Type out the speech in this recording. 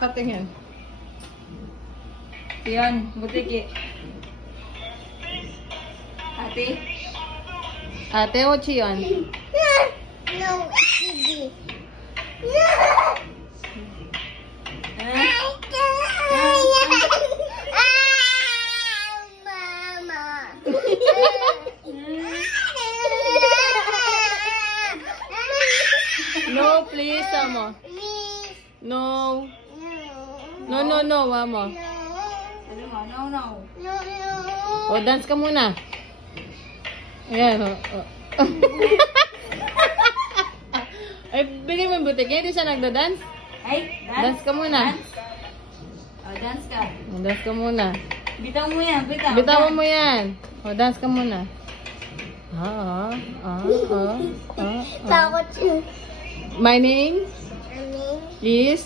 Katingin. Yan, butiki. Ate? Ate o Chion? No, Gigi. No, please, amo. No. No, no, no, amo. No, no. O, dance ka muna. Ayan, o. Ay, bigay mo yung butik. Hindi siya nagda-dance? Ay, Dance ka muna. Oh, dance ka. Dance ka muna. Bitaw mo yan, bitaw. Bitawan mo yan. O, dance ka muna. Takot siya. My name Ano? is...